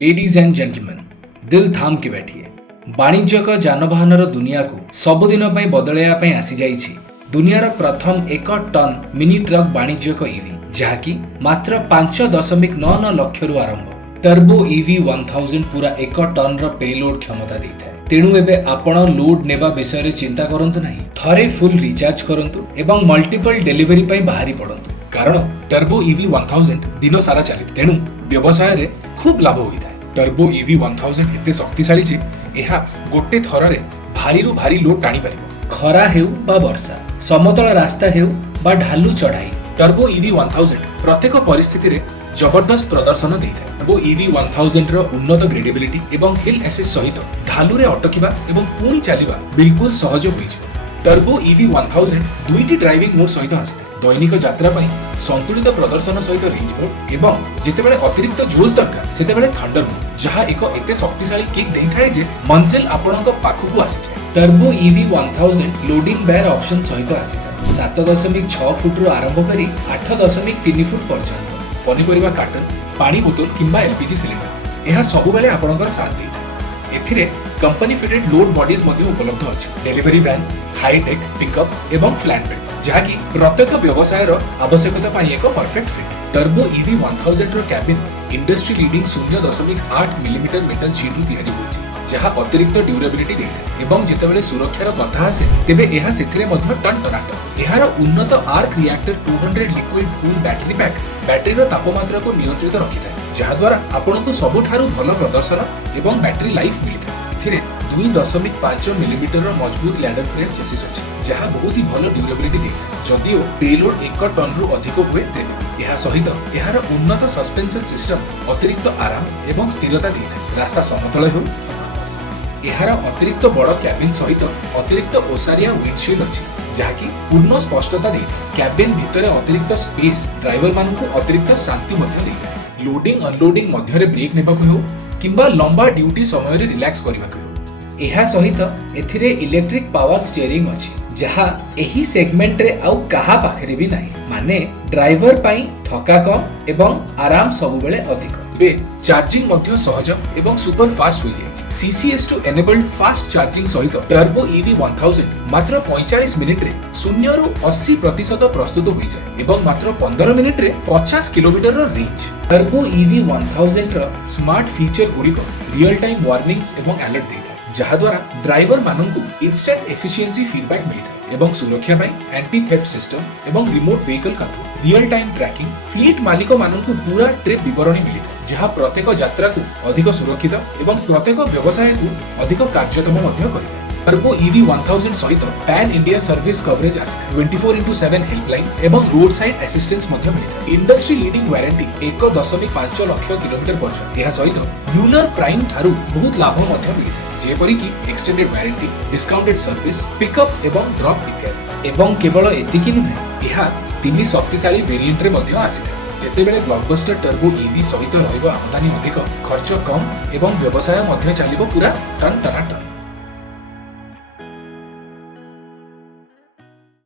Ladies and gentleman दिल थाम के बैठिए वाणिज्यिक जानवाहन दुनिया को सबुदिन बदलैया आसी जाइछि दुनियार प्रथम 1 टन मिनी ट्रक वाणिज्यिक ईवी जहाँकि मात्र 5.99 लाख रु आरंभ। टर्बो ईवी 1000 पूरा 1 टन रो पेलोड क्षमता देइଥାଏ। तेणु एबे आपण लोड नेबा विषय रे चिंता करंतु नाही, थरे फुल रिचार्ज करंतु एवं मल्टीपल डिलीवरी पई बाहरी पड़ंतु, कारण टर्बो ईवी 1000 दिन सारा चली तेणु व्यवसाय रे खूब लाभ होइଥାଏ। टर्बो ईवी 1000 एते शक्तिशाली जे एहा गोटे थररे भारी रु भारी लोड टाणी परिबो। खरा हेउ बा वर्षा, समतल रास्ता हेउ बा ढालू चढ़ाई, टर्बो ईवी 1000 प्रत्येक परिस्थिति रे जबरदस्त प्रदर्शन देइଥାଏ। टर्बो ईवी 1000 रो उन्नत ग्रेडेबिलिटी एवं हिल एसिस्ट सहित ढालू रे अटकिबा एवं पुणी चलिबा बिल्कुल सहज होइछ। टर्बो ईवी 1000 दुईटी ड्राइविंग मोड सहित आसिଥାଏ। दैनिक यात्रा पई संतुलित प्रदर्शन सहित रेंज मोड एवं जेतेबेले अतिरिक्त जोश दरकार सेतेबेले थंडर मोड, जहा एक एते शक्तिशाली किक देइଥାଏ जे मंजिल आपणक पाखकु आसी जाय। Turbo EV 1000 loading bay option सहित आसिଥାଏ। 7.6 फुट रु आरंभ करी 8.3 फुट पर्यंत पनिपरिबा कार्टन, पानी बोतल किंबा एलपीजी सिलिंडर एहा सब बेले आपणकर साथ देइଥାଏ। एथिरे कंपनी फिटेड लोड बॉडीज मध्ये उपलब्ध अछि। Delivery van, high tech pickup एवं फ्लैट बेड जहाँकि प्रत्येक व्यवसाय आवश्यकता पाई एक perfect fit. Turbo EV 1000 row cabin industry leading 0.8 millimetre metal sheet रु तयारी होइछि, जहा अतिरिक्त ड्यूरेबिलिटी देइଥାଏ एवं जेतेबेले सुरक्षार कथा आसे तेबे एहा सेथिरे मध्ये टन टनाट। एहार उन्नत arc reactor 200 liquid cool battery pack battery तापमात्रा को नियंत्रित रखिଥାଏ, जहा द्वारा आपनको सबुठारु भल प्रदर्शन एवं बैटरी लाइफ मिलिଥାଏ। एथिरे 2.5 मिलीमीटर मजबूत लैडर फ्रेम चेसिस अछि, जहा बहुत ही भल ड्यूरेबिलिटी देइଥାଏ। जदियो पेलोड 1 टन रु अधिक हुए तेबे एहा सहित एहार उन्नत सस्पेंशन सिस्टम अतिरिक्त आराम एवं स्थिरता देइଥାଏ। रास्ता समतल हेउ एहार अतिरिक्त बड़ कैबिन सहित अतिरिक्त ओसारिया विंडशील्ड अछि, जहाँकि पूर्ण स्पष्टता देइଥାଏ। कैबिन भितरे अतिरिक्त स्पेस ड्राइवर मानकु अतिरिक्त शांति मध्ये देइଥାଏ। लोडिंग अनलोडिंग मध्ये रे ब्रेक नेबाकु हेउ किंबा लंबा ड्यूटी समय रे रिलैक्स करबाकु हेउ। एहा सहित एथिरे इलेक्ट्रिक पावर स्टीयरिंग अछि, जहा एही सेगमेंट रे आउ कहा पाखरे भी नाही, माने ड्राइवर पई थका कम एवं आराम सब बेले अधिक। बे चार्जिंग मध्ये सहज एवं सुपर फास्ट होई जाय। CCS two enabled fast charging सहित टर्बो ईवी 1000 मात्र 45 मिनिट रे 0 रु 80% प्रस्तुत होई जाय एवं मात्र 15 मिनिट रे 50 किलोमीटर रो रेंज। टर्बो ईवी 1000 रो स्मार्ट फीचर गुडी को रियल टाइम वार्निंग्स एवं अलर्ट देइଥାଏ, जहा द्वारा ड्राइवर माननकु इंस्टेंट एफिशिएंसी फीडबैक मिलिଥାଏ एवं सुरक्षा पई एंटी थेफ्ट सिस्टम एवं remote vehicle control, real time tracking, fleet मालिक माननकु पूरा ट्रिप विवरणी मिलिଥାଏ, जहा प्रत्येक यात्रा को अधिक सुरक्षित एवं प्रत्येक व्यवसाय को अधिक कार्यक्षम मध्ये करिଥାଏ। टर्बो ईवी 1000 सहित पैन इंडिया सर्विस कवरेज आसे 24/7 हेल्पलाइन एवं रोड साइड असिस्टेंस मध्ये मिलिଥାଏ। Industry leading warranty 1.5 lakh kilometre पर्यंत एहा सहित यूलर प्राइम थारु बहुत लाभ मध्ये मिलिଥାଏ, जेपरि कि extended warranty, discounted service, pickup एवं ड्रॉप इत्यादि। एवं केवल एतिकी नुहे, एहा 3 शक्तिशाली वेरिएंट रे मध्ये आसिଥାଏ। जेतेबेले ब्लॉकबस्टर टर्बो ईवी सहित रहइबो आमदानी अधिक, खर्च कम एवं व्यवसाय मध्ये चलिबो पूरा टन टनाटन।